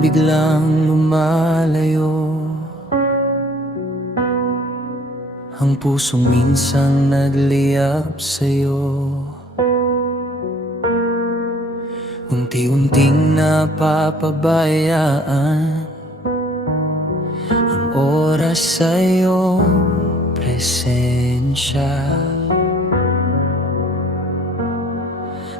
biglang lumalayo, ang pusong minsang nagliyab sa'yo. Unti-unting napapabayaan ang oras sa iyong presensya.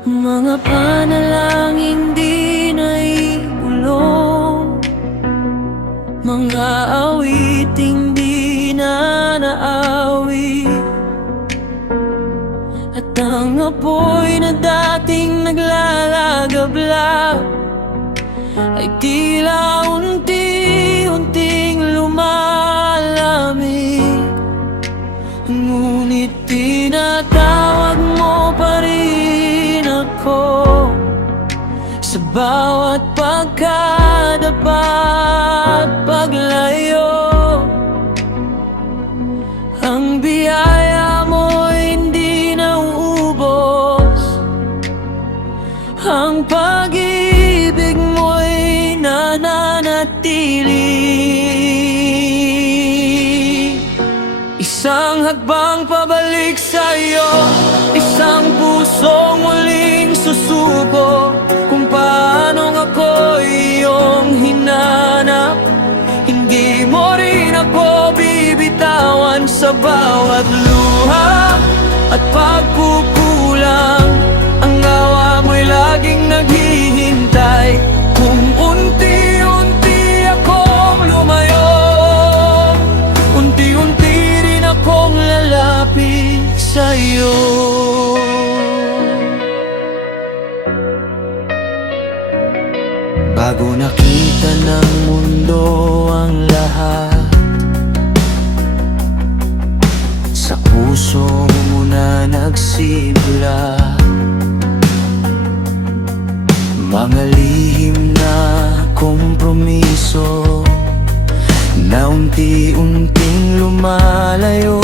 Mga panalangin di naibulong, mga awiting di na naawi, at ang apoy na dating naglalagablab ay tila unti-unting lumalamig. Ngunit tinatawag mo pa rin ako sa bawat pagkadapa at paglayo. Ang biyaya mo hindi nauubos, ang pag-ibig mo'y nananatili. Isang hakbang pabalik sa'yo, isang pusong muling susuko kung paano ako iyong hinanap. Hindi mo rin ako bibitawan sa bawat luha at pagkukulang. Ang awa mo'y laging naghihintay kung unti-unti akong lumayo. Unti-unti rin akong lalapit sa'yo. Bago nakita ng mundo ang lahat, sa puso mo na nagsimula. Mga lihim na kompromiso na unti-unting lumalayo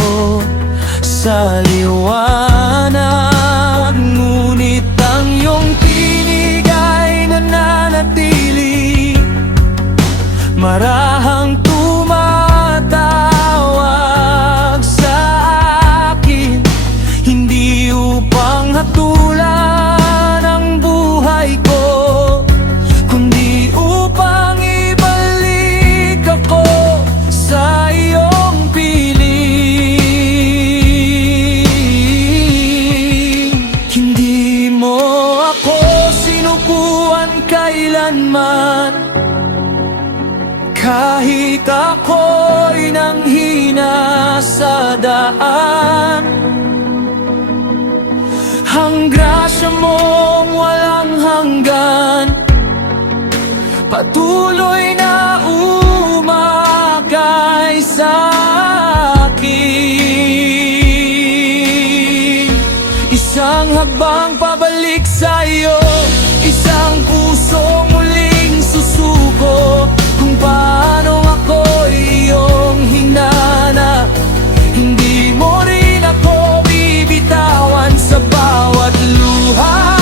sa liwanag. Ngunit ang iyong tinig ay nananatili, marahang tumatawag sa akin, hindi upang hatulan ang buhay ko, kundi upang ibalik ako sa iyong piling. Hindi mo ako sinubuan kailanman, kahit ako'y nanghina sa daan. Ang grasya mong walang hanggan, patuloy na umakay sa akin. Isang hakbang pabalik sa'yo, isang pusong muling susuko kung paano ako iyong hinanap. Hindi mo rin ako bibitawan sa bawat luha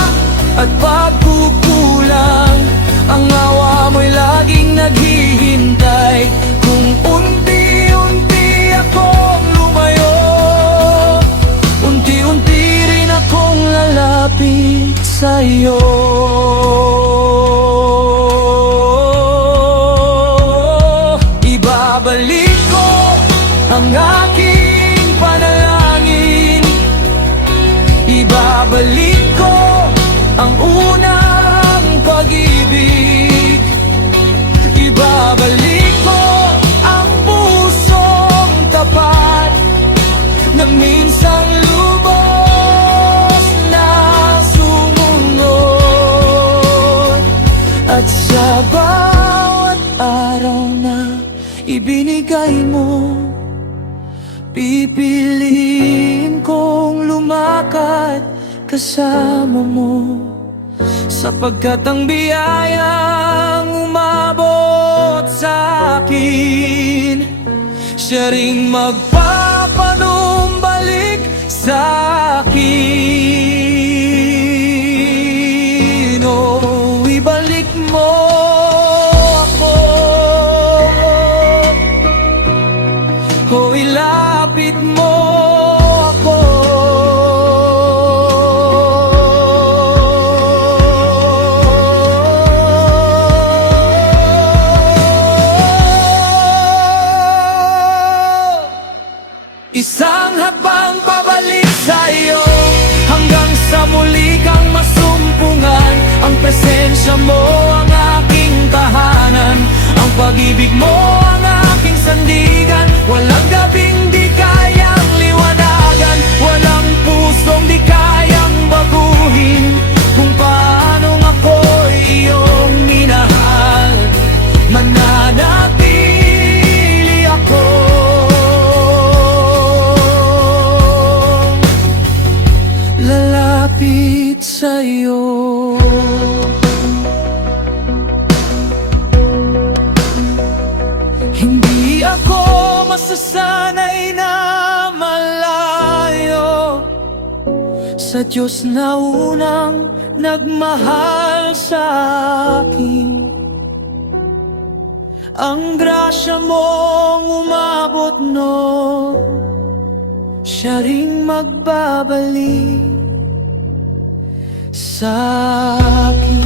at pagkukulang. Ang awa mo'y laging naghihintay kung unti-unti akong lumayo. Unti-unti rin akong lalapit sa'yo. Ibabalik ko ang aking panalangin, ibabalik ko ang unang pag-ibig, ibabalik ko ang pusong tapat na minsang lubos na sumunod. At sa bawat araw na ibinigay mo, pipiliin kong lumakad kasama mo, sapagkat ang biyayang umabot sa akin, siya ring magpapanumbalik sa akin. Oh, ibalik mo grasya mo ang aking tahanan, ang pag-ibig mo ang aking sandigan. Walang gabing di kayang liwanagan, walang pusong di kayang baguhin kung paano ako'y iyong minahal. Mananatili ako lalapit sa'yo. Hindi ako masasanay na malayo sa Diyos na unang nagmahal sa akin. Ang grasya mong umabot, no, siya ring magbabalik sa akin.